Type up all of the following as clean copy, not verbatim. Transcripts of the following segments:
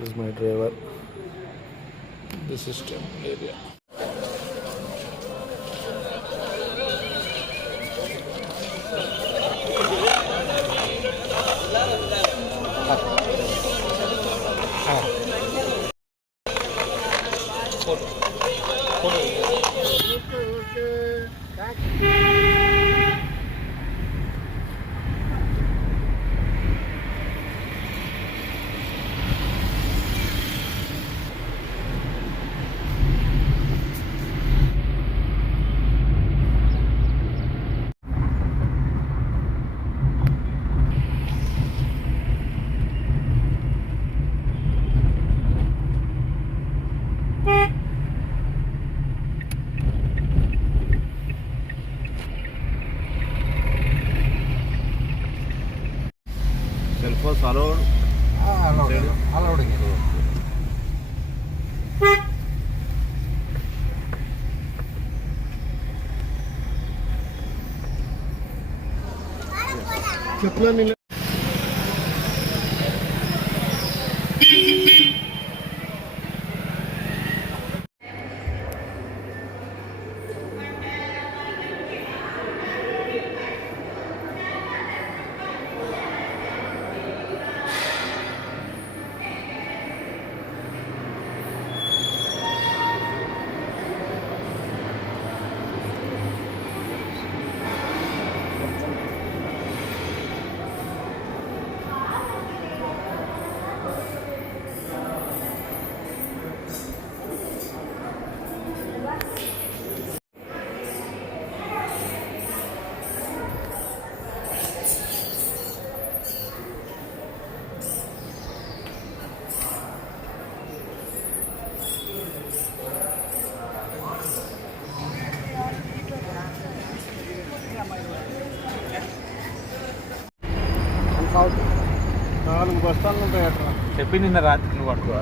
This is my driver. This is temple area. Cell phones allowed? Allowed. చెప్తున్నాను నాలుగు బస్తాలు ఉంటాయి అక్కడ చెప్పి నిన్న రాత్రి నువ్వు పడుకో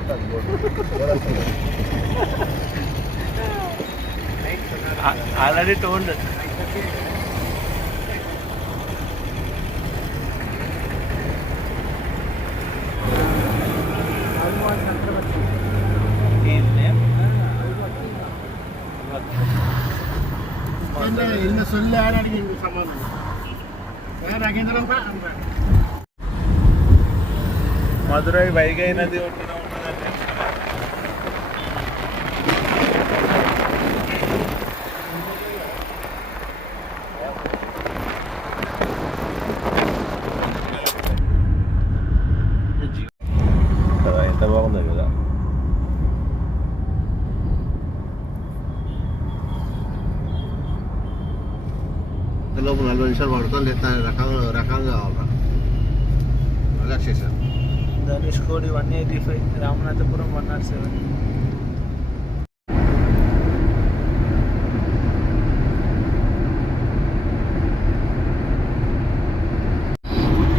ఆల్రెడీ టోల్డ్ ఇన్న సొల్లు ఆడాడికి సమానం నాకేంద్రం మధురై వైగై నది ఒడ్డున ఉన్నదండి. ఎంత బాగుంది కదా. లోపు 40 నిమిషాలు పడుతుంది రకాలుగా కావాలా రిలాక్సేషన్. ధనుష్కోడి 185, రామనాథపురం 107.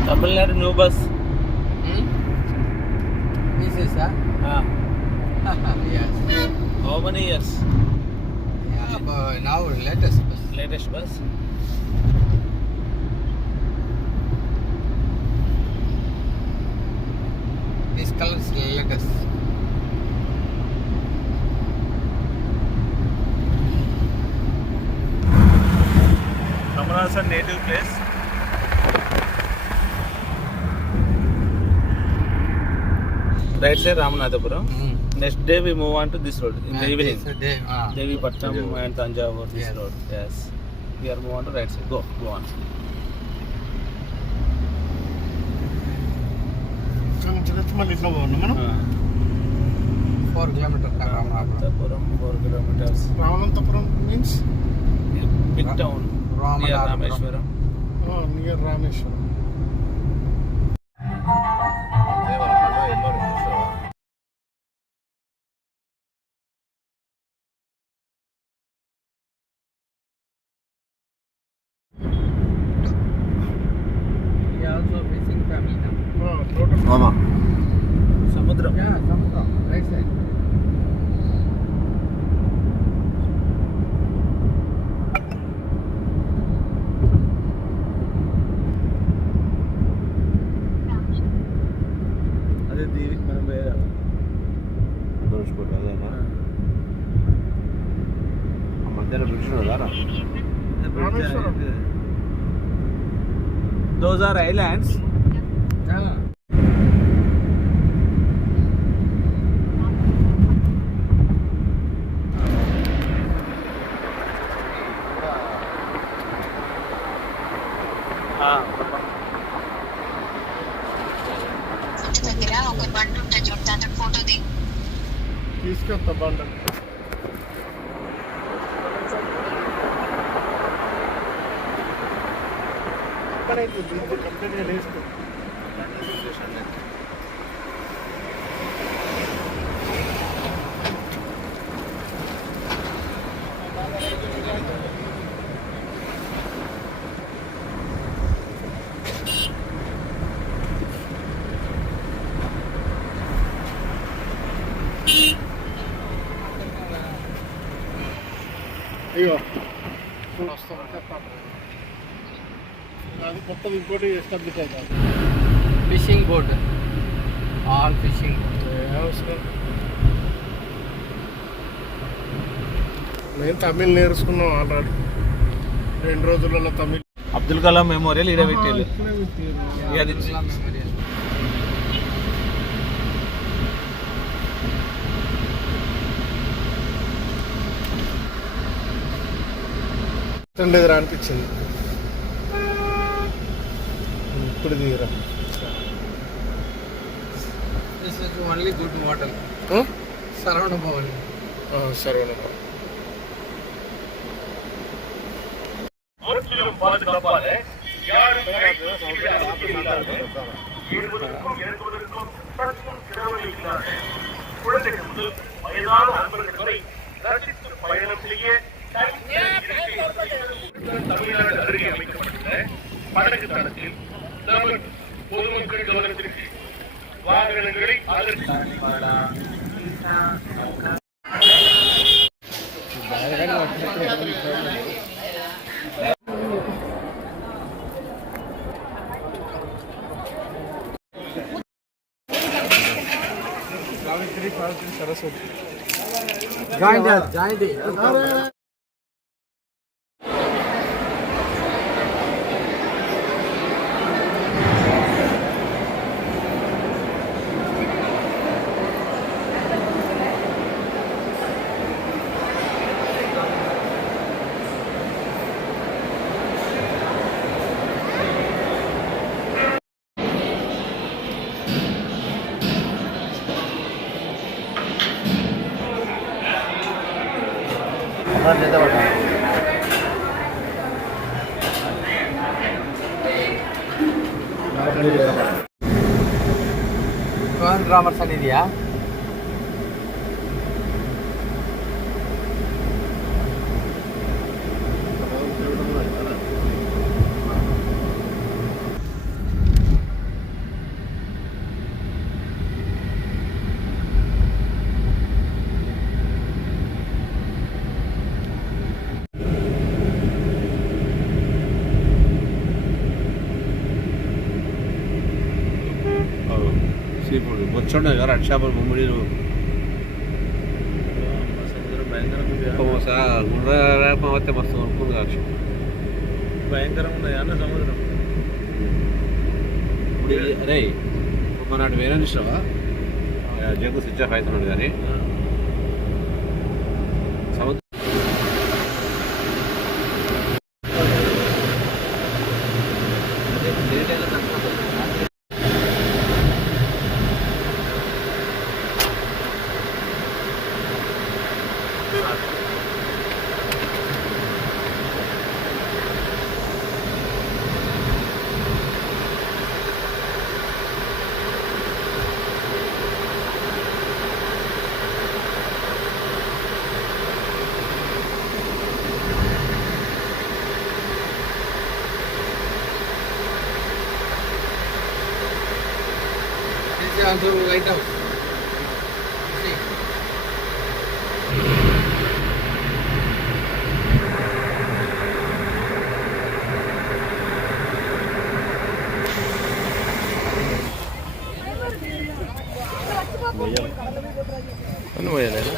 Tamil Nadu new bus. This is yes. How many years? Yeah, but now latest bus. Latest bus. This color is latest. Kamal native place. Right side Ramanathapuram. Next day we move on to this road in the evening. Devi Pattam and Tanjavur, this road. Yes. We are move on to right side. Go on. మళ్ళీ ఇట్లా బాగున్నాం మనం 4 kilometers. Ramanathapuram 4 kilometers. Ramanathapuram means Big town. Near Rameshwaram. Near Rameshwaram. Mama. Samudram. Yeah, Samudram. Right side. అదే దీవికి మనం పోయేదా. ధనుష్కోటి అదేనా ఆ మధ్యలో బ్రిడ్జ్ ఉన్నదారా Those are islands. దగ్గర ఒక బండి ఉంటుంది చూడు దాంతో ఫోటో దిగు. తీసుకొస్తా బండి ఎక్కడైతే కంప్లీట్గా వేసుకో అయ్యో వస్తాం చెప్తాను అది కొత్తది ఇంకోటి ఎస్టాబ్లిష్ అవుతుంది ఫిషింగ్ బోట్ ఆల్ ఫిషింగ్ అవసరం నేను తమిళ్ నేర్చుకున్నాం ఆల్రెడీ 2 రోజులలో తమిళ్ అబ్దుల్ కలాం మెమోరియల్ ఈడ పెట్టేళ్ళు. మెమోరియల్ ఉండేదిరా అనిపించింది ఇప్పుడు దిగరా this is only good model Saravana Bhavan సరే தமிழ்நாடு அருகே அமைக்கப்பட்டுள்ள படகு தளத்தில் நமது பொதுமக்கள் கவனத்திற்கு வாகனங்களை సరస్వతి జాయింట్ రామర్స్ అనేదియా సీఫుడ్ బొచ్చుండే కదా అటు చేపలు ముమ్మడిలు గుండ్ర మస్తు అనుకుంది కావచ్చు భయంకరంగా ఉన్నది అన్న సముద్రం. ఇప్పుడు అరే మన అటు వేరే చూసినావా జగ్గు స్విచ్ ఆఫ్ అవుతున్నాడు కానీ సముద్రం also lighthouse. See. అని పోయలేదు.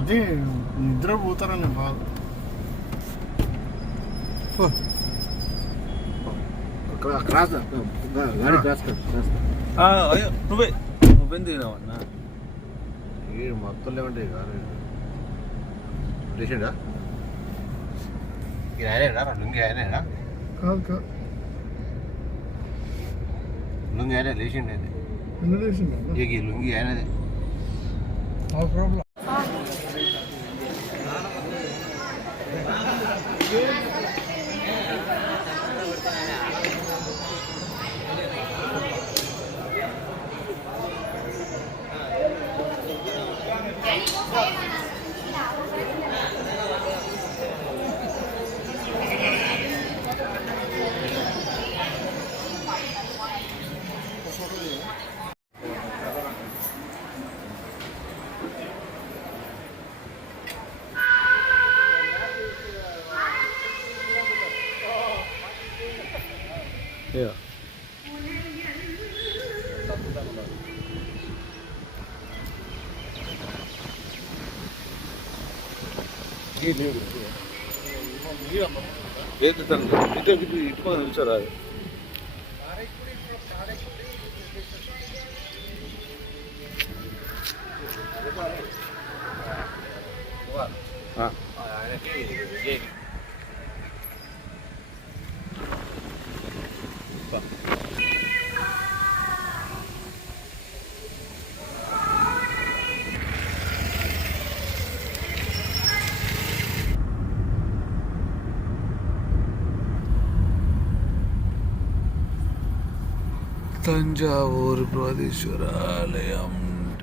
అది నిద్ర పోతారని బాధ. క్రాస్ గాడి క్రాస్ అయ్యో నువ్వేం తినావన్నా? మొత్తం లేవండి గారు లేచిండా? ఆయనేనా లుంగి? ఆయనేనా కాదు కాదు లుంగి? ఆయన లేచిండే ఎన్ని చేసిండు ఈ లుంగి ఆయనది. Yeah. ఇటు నిలిచారా? తంజావూరు బృహదీశ్వరాలయం